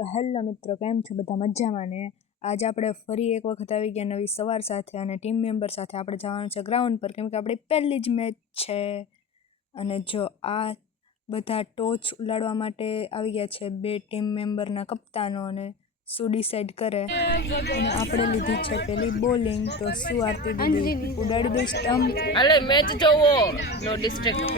તો હેલો મિત્રો, કેમ છો બધા? મજામાં ને? આજે આપણે ફરી એક વખત આવી ગયા નવી સવાર સાથે અને ટીમ મેમ્બર સાથે. આપણે જવાનું છે ગ્રાઉન્ડ પર, કેમ કે આપણી પહેલી જ મેચ છે. અને જો આ બધા ટોચ ઉલાડવા માટે આવી ગયા છે બે ટીમ મેમ્બરના કપ્તાનો, અને શું ડિસાઈડ કરે. અને આપણે લીધી છે પેલી બોલિંગ, તો શું આરતી દીદી ઉડાડી દઈ સ્ટમ્પ. અલે મેચ જોવો, નો ડિસ્ટ્રેક્ટ.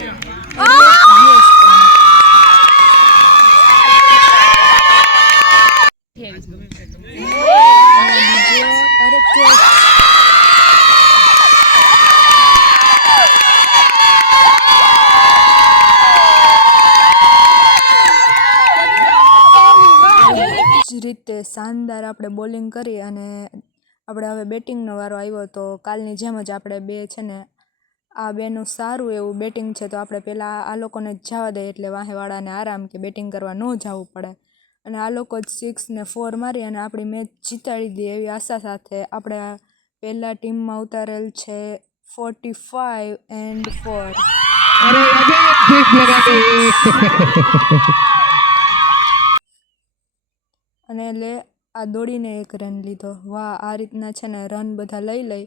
રીતે શાનદાર આપણે બોલિંગ કરી અને આપણે હવે બેટિંગનો વારો આવ્યો. તો કાલની જેમ જ આપણે બે છે ને, આ બેનું સારું એવું બેટિંગ છે, તો આપણે પહેલાં આ લોકોને જ જવા દઈએ, એટલે વાહેવાળાને આરામ કે બેટિંગ કરવા ન જવું પડે. અને આ લોકો જ 6 ને 4 મારી અને આપણી મેચ જીતાડી દે એવી આશા સાથે આપણે પહેલાં ટીમમાં ઉતારેલ છે 45 and 4. અને એટલે આ દોડીને એક રન લીધો. વાહ, આ રીતના છે ને રન બધા લઈ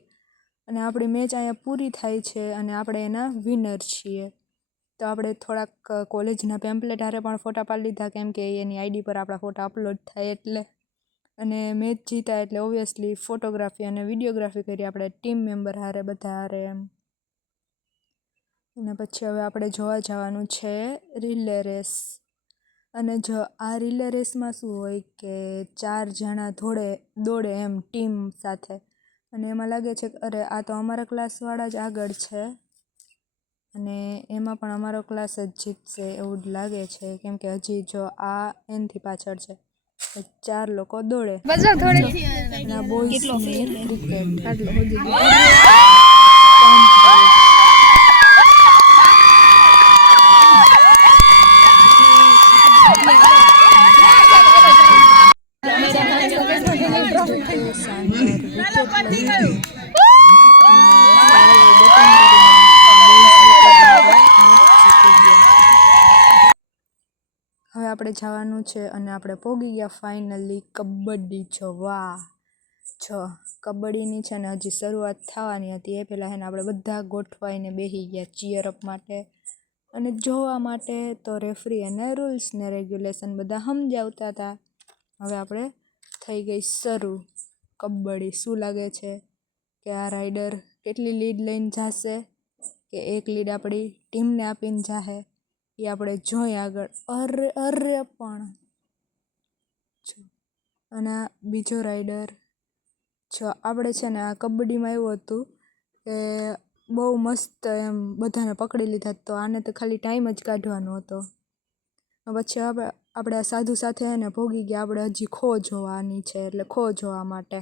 અને આપણી મેચ અહીંયા પૂરી થાય છે અને આપણે એના વિનર છીએ. તો આપણે થોડાક કોલેજના પેમ્પલેટ હારે પણ ફોટા પાડી લીધા, કેમ કે એની આઈડી પર આપણા ફોટા અપલોડ થાય એટલે. અને મેચ જીતા એટલે ઓબ્વિયસલી ફોટોગ્રાફી અને વિડીયોગ્રાફી કરી આપણે ટીમ મેમ્બર હારે બધા હારે એમ. અને પછી હવે આપણે જોવા જવાનું છે રિલે રેસ. અને જો આ રિલે રેસમાં શું હોય કે 4 જણા દોડે એમ ટીમ સાથે. અને એમાં લાગે છે કે અરે આ તો અમારા ક્લાસવાળા જ આગળ છે, અને એમાં પણ અમારો ક્લાસ જ જીતશે એવું જ લાગે છે, કેમ કે હજી જો આ એનથી પાછળ છે. 4 લોકો દોડે. બોયઝની ક્રિકેટ. હવે આપણે જવાનું છે અને આપણે પહોંચી ગયા ફાઇનલી કબડ્ડી જોવા. જો કબડ્ડીની છે ને હજી શરૂઆત થવાની હતી, એ પહેલાં છે ને આપણે બધા ગોઠવાઈને બેસી ગયા ચીયરઅપ માટે અને જોવા માટે. તો રેફરી અને રૂલ્સ ને રેગ્યુલેશન બધા સમજાવતા હતા. હવે આપણે થઈ ગઈ શરૂ કબડ્ડી. શું લાગે છે કે આ રાઇડર કેટલી લીડ લઈને જશે, કે એક લીડ આપણી ટીમને આપીને જાહે, એ આપણે જોઈએ આગળ. અરે પણ અને આ બીજો રાઇડર. જો આપણે છે ને આ કબડ્ડીમાં એવું હતું કે બહુ મસ્ત એમ બધાને પકડી લીધા, તો આને તો ખાલી ટાઈમ જ કાઢવાનો હતો. પછી આપણે આ સાધુ સાથે એને ભોગી ગયા. આપણે હજી ખો જોવાની છે, એટલે ખો જોવા માટે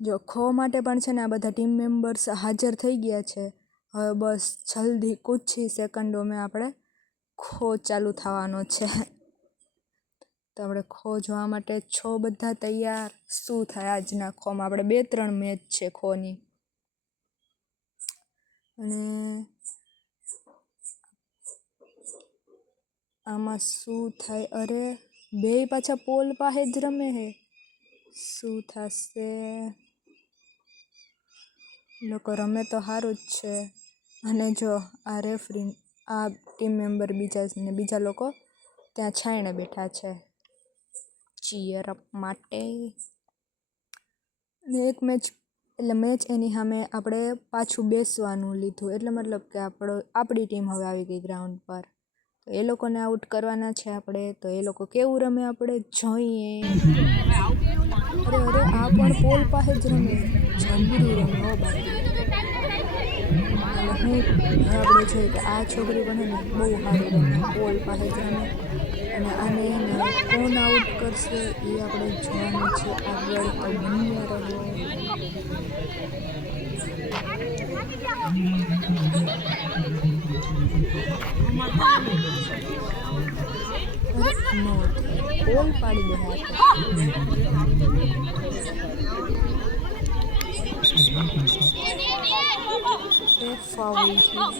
જો ખો માટે પણ છે ને આ બધા ટીમ મેમ્બર્સ હાજર થઈ ગયા છે. હવે બસ જલ્દી કુછ ही સેકન્ડોમાં આપણે ખો ચાલુ થવાનો છે. તો આપણે ખો જોવા માટે છો બધા તૈયાર? શું થાય આજના ખોમાં? આપણે 2-3 મેચ છે ખોની. અને આમાં શું થાય? અરે બેય પાછા પોલ પાસે જ રમે હે. શું થશે? લોકો રમે તો સારું જ છે. અને જો આ રેફરી, આ ટીમ મેમ્બર બીજા લોકો ત્યાં છાંયણે બેઠા છે ચીયરઅપ માટે. ને એક મેચ એટલે મેચ એની સામે આપણે પાછું બેસવાનું લીધું, એટલે મતલબ કે આપણી ટીમ હવે આવી ગઈ ગ્રાઉન્ડ પર. તો એ લોકોને આઉટ કરવાના છે આપણે. તો એ લોકો કેવું રમે આપણે જોઈએ. અરે આ પણ પોલ પાસે જ રમે, જબરું રમે હો બાકી. એટલે આપણે જોઈએ કે આ છોકરી પણ ને બહુ સારું રમે, પોલ પાસે જ રમે. અને આને કોણ આઉટ કરશે એ આપણે જોવાનું છે આગળ. તો બન્યા રહો. નો પોલ પાડી દે હાથ. ફાઉલ થયું.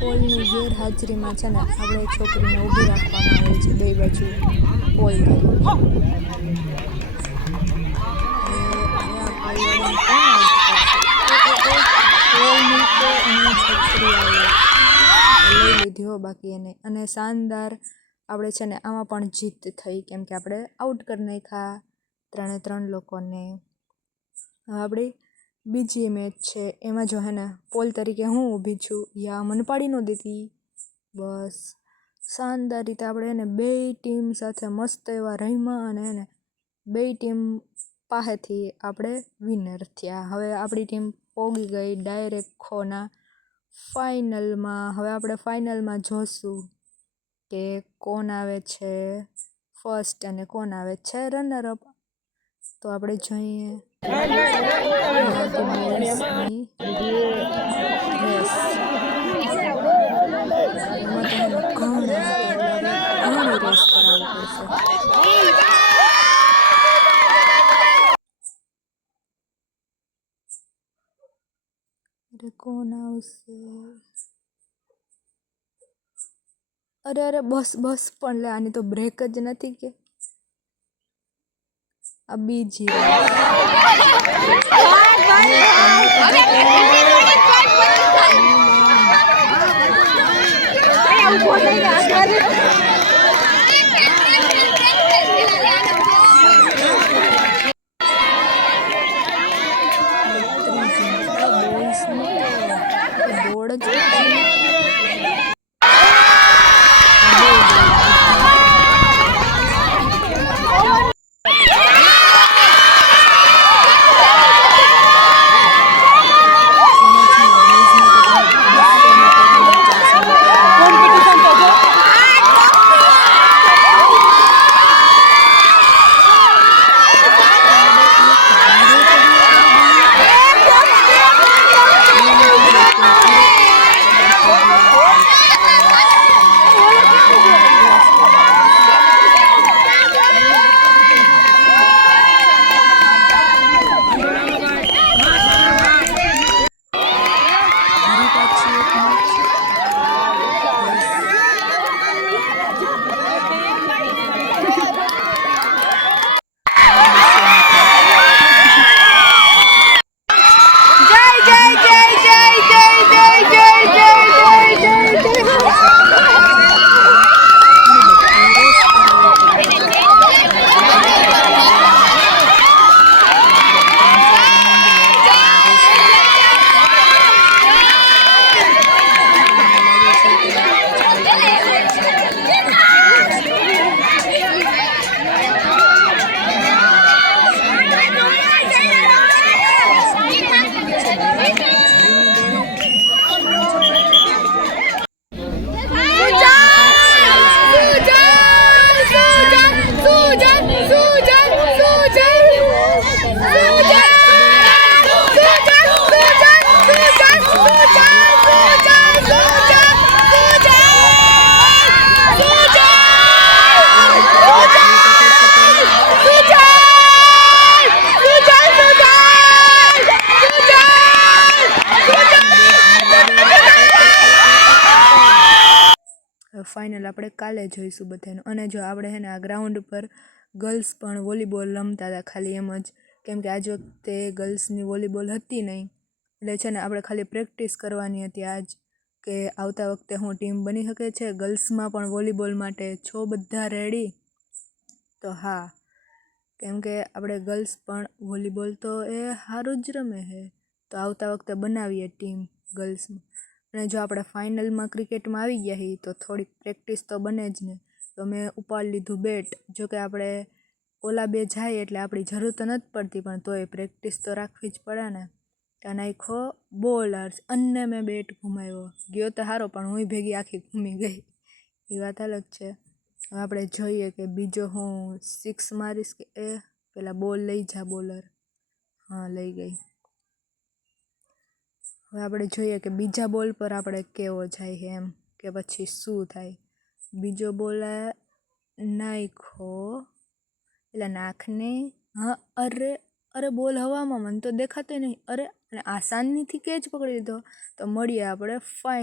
પોલની ગેરહાજરીમાં છે ને આપણે છોકરીને ઊભી રાખવામાં આવે છે બે બાજુ પોલ કરી. લઈ લીધી હો બાકી એને. અને શાનદાર આપણે છે ને આમાં પણ જીત થઈ કેમ કે આપણે આઉટ કરી નાખ્યા 3 લોકોને. હવે આપણી બીજી મેચ છે એમાં જો હે ને પોલ તરીકે હું ઊભી છું યા મને પાડી ન દેતી. બસ શાનદાર રીતે આપણે એને બે ટીમ સાથે મસ્ત એવા રમ્યા અને એને બે ટીમ પાસેથી આપણે વિનર થયા. હવે આપણી ટીમ પોગી ગઈ ડાયરેક્ટ ખોના ફાઇનલમાં. હવે આપણે ફાઇનલમાં જોશું કે કોણ આવે છે ફર્સ્ટ અને કોણ આવે છે રનરઅપ. તો આપણે જોઈએ એમાં તો ઘણા ઘણી રેસ કરાવવી પડશે. અરે કોણ આવશે? અરે બસ પણ લે, આની તો બ્રેક જ નથી કે આ બીજી દોડ જ ફાઇનલ આપણે કાલે જોઈશું બધાનું. અને જો આપણે છે ને આ ગ્રાઉન્ડ ઉપર ગર્લ્સ પણ વોલીબોલ રમતા હતા ખાલી એમ જ, કેમ કે આજ વખતે ગર્લ્સની વોલીબોલ હતી નહીં એટલે છે ને આપણે ખાલી પ્રેક્ટિસ કરવાની હતી આજ કે આવતા વખતે હું ટીમ બની શકે છે ગર્લ્સમાં પણ વોલીબોલ માટે. છો બધા રેડી? તો હા, કેમ કે આપણે ગર્લ્સ પણ વોલીબોલ તો એ સારું જ રમે છે તો આવતા વખતે બનાવીએ ટીમ ગર્લ્સમાં. અને જો આપણે ફાઇનલમાં ક્રિકેટમાં આવી ગયા છીએ તો થોડીક પ્રેક્ટિસ તો બને જ ને. તો મેં ઉપાડી લીધું બેટ. જોકે આપણે ઓલા બે જાય એટલે આપણી જરૂર તો નથી પડતી પણ તોય પ્રેક્ટિસ તો રાખવી જ પડે ને. ત્યાં નાખો બોલર્સ અને મેં બેટ ઘુમાવ્યો. ગયો તો સારો પણ હું ભેગી આખી ઘૂમી ગઈ, એ વાત અલગ છે. હવે આપણે જોઈએ કે બીજો હું 6 મારીશ કે એ પેલા બોલ લઈ જા બોલર. હા લઈ ગઈ. હવે આપણે જોઈએ કે બીજા બોલ પર આપણે કેવો જાય છે એમ કે પછી શું થાય. બીજો બોલ નાખો એટલે નાખને. હા અરે અરે બોલ હવામાં મને તો દેખાતો નહીં, અરે અને આસાનીથી કેચ પકડી લીધો. તો મળીએ આપણે ફાઇન